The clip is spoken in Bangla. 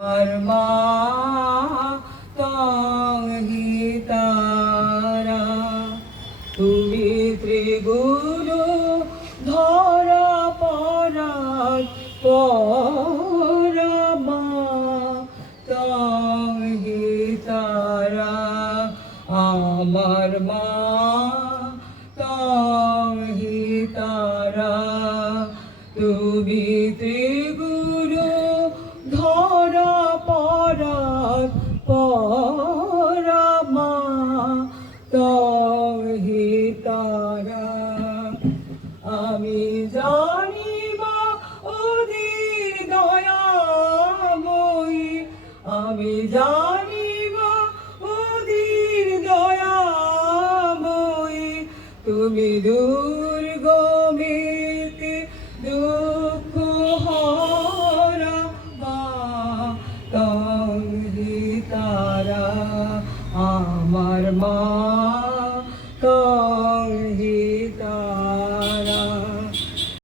মা তংহিতারা তুমি ত্রিগুরু ধরা পরাৎ পরমা তংহিতারা আমার মা তংহিতারা তুমি ত্রিগুরু ধরা পরাৎ পরমা তংহিতারা আমি জানি মা অধীর দয়াময়ী আমি জানি মা অধীর দয়াময়ী তুমি দুর্গমিতে দুঃখ হরা মা তংহিতারা আমার মা